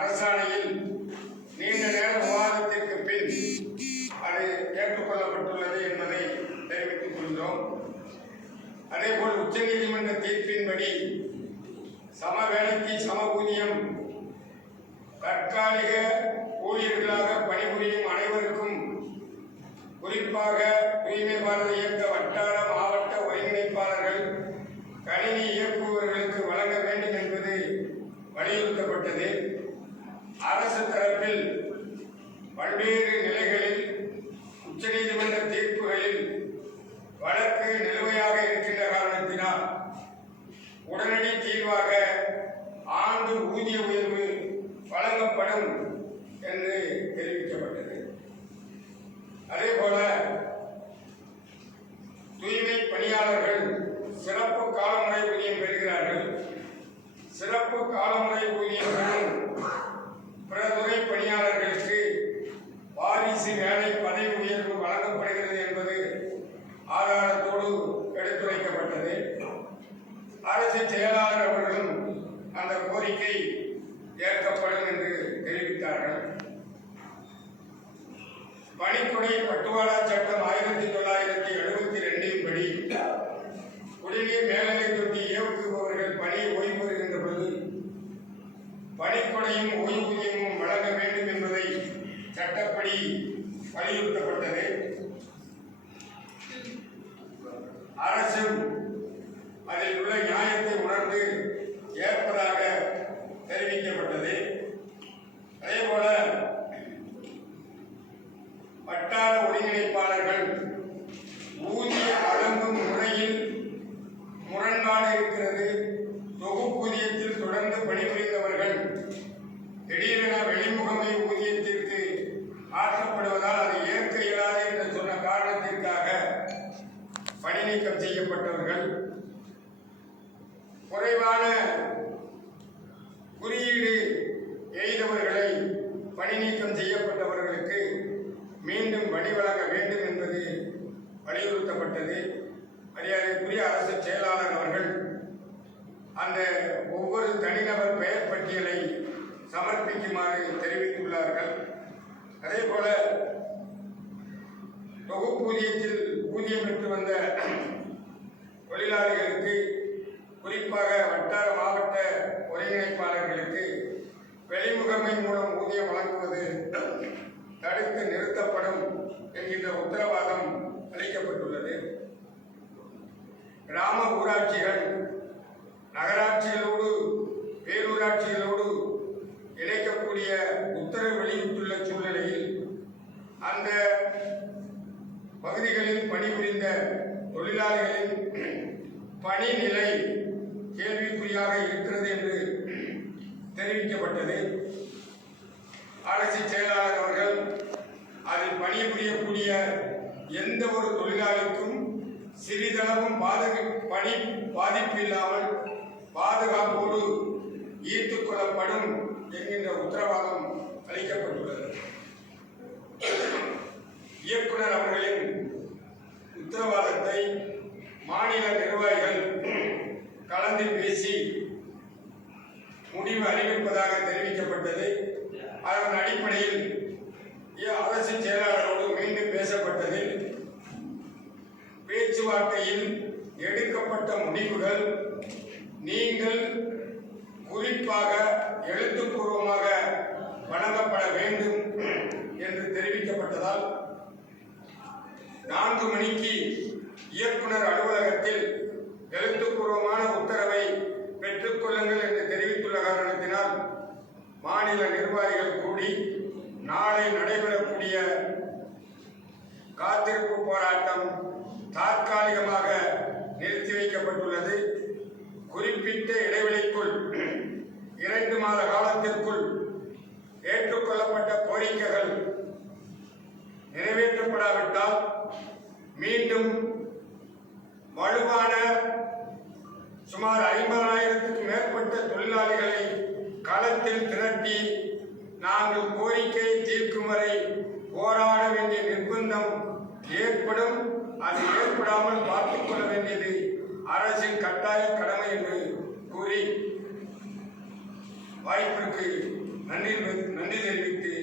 அரசாணையில் நீண்ட நேர விவாதத்திற்கு பின் அது ஏற்றுக்கொள்ளப்பட்டுள்ளது என்பதை தெரிவித்துக் கொள்கிறோம். அதேபோல் உச்சநீதிமன்ற தீர்ப்பின்படி சம வேலைக்கு சம ஊதியம் தற்காலிக ஊழியர்களாக பணிபுரியும் அனைவருக்கும் குறிப்பாக தூய்மை பாரத இயக்க வட்டார மாவட்ட ஒருங்கிணைப்பாளர்கள் கணினி இயக்குபவர்களுக்கு வழங்க வேண்டும் என்பது வலியுறுத்தப்பட்டது. அரசு தரப்பில் பல்வேறு நிலைகளில் உச்சநீதிமன்ற தீர்ப்புகளில் வழக்கு நிலுவையாக இருக்கின்ற காரணத்தினால் உடனடி தீர்வாக ஆண்டு ஊதிய உயர்வு வழங்கப்படும் என்று தெரிவிக்கப்பட்டது. அதேபோல தூய்மை பணியாளர்கள் சிறப்பு காலமுறை ஊதியம் பெறுகிறார்கள். சிறப்பு காலமுறை ஊதியம் ஆதாரத்தோடு எடுத்துரைக்கப்பட்டது. அரசு செயலாளர் அவர்களும் அந்த கோரிக்கை ஏற்கப்படும் என்று தெரிவித்தார்கள். பணிக்கொடை பட்டுவாடா அரசும் அதில் உள்ள நியாயத்தை உணர்ந்து ஏற்பதாக தெரிவிக்கப்பட்டது. அதேபோல வட்டார ஒருங்கிணைப்பாளர்கள் ஊதிய வழங்கும் முறையில் முரண்பாடு இருக்கிறது. தொகுப்பூதியத்தில் தொடர்ந்து பணிபுரிந்தவர்கள் திடீரென பணிநீக்கம் செய்யப்பட்டவர்கள் குறைவான குறியீடு எய்தவர்களை பணிநீக்கம் செய்யப்பட்டவர்களுக்கு மீண்டும் பணி வழங்க வேண்டும் என்பது வலியுறுத்தப்பட்டது. மரியாதைக்குரிய அரசு செயலாளர் அவர்கள் அந்த ஒவ்வொரு தனிநபர் பெயர் பட்டியலை சமர்ப்பிக்குமாறு தெரிவித்துள்ளார்கள். அதே போல தொகுப்பூதியத்தில் ஊதியம் பெற்று வந்த தொழிலாளிகளுக்கு குறிப்பாக வட்டார மாவட்ட ஒருங்கிணைப்பாளர்களுக்கு வெளிமுகமை மூலம் ஊதியம் வழங்குவது தடுத்து நிறுத்தப்படும் என்கின்ற உத்தரவாதம் அளிக்கப்பட்டுள்ளது. கிராம ஊராட்சிகள் பகுதிகளில் பணிபுரிந்த தொழிலாளிகளின் பணிநிலை கேள்விக்குறியாக இருக்கிறது என்று தெரிவிக்கப்பட்டது. அரசு செயலாளர் அவர்கள் அதில் பணிபுரியக்கூடிய எந்த ஒரு தொழிலாளிக்கும் சிறிதளவும் பாதக பணி பாதிப்பு இல்லாமல் பாதுகாப்போடு ஈர்த்துக் கொள்ளப்படும் என்கின்ற உத்தரவாதம் அளிக்கப்பட்டுள்ளது. இயக்குனர் அவர்களின் உத்தரவாதத்தை மாநில நிர்வாகிகள் கலந்து பேசி முடிவு அறிவிப்பதாக தெரிவிக்கப்பட்டது. அதன் அடிப்படையில் அரசு செயலாளரோடு மீண்டும் பேசப்பட்டதில் பேச்சுவார்த்தையில் எடுக்கப்பட்ட முடிவுகள் நீங்கள் குறிப்பாக எழுத்துப்பூர்வமாக வழங்கப்பட வேண்டும் என்று தெரிவிக்கப்பட்டதால் நான்கு மணிக்கு இயக்குனர் அலுவலகத்தில் எழுத்துப்பூர்வமான உத்தரவை பெற்றுக்கொள்ளுங்கள் என்று தெரிவித்துள்ள காரணத்தினால் மாநில நிர்வாகிகள் கூடி நாளை நடைபெறக்கூடிய காத்திருப்பு போராட்டம் தற்காலிகமாக நிறுத்தி வைக்கப்பட்டுள்ளது. குறிப்பிட்ட இடைவெளிக்குள் நிறைவேற்றப்படாவிட்டால் மீண்டும் வலுவான சுமார் ஐம்பதாயிரத்துக்கு மேற்பட்ட தொழிலாளிகளை களத்தில் திரட்டி நாங்கள் கோரிக்கை தீர்க்கும் வரை போராட வேண்டிய நிர்பந்தம் ஏற்படும். அது ஏற்படாமல் பார்த்துக் கொள்ள வேண்டியது அரசின் கட்டாய கடமை என்று கூறி வாய்ப்பிற்கு நன்றி நன்றி தெரிவித்து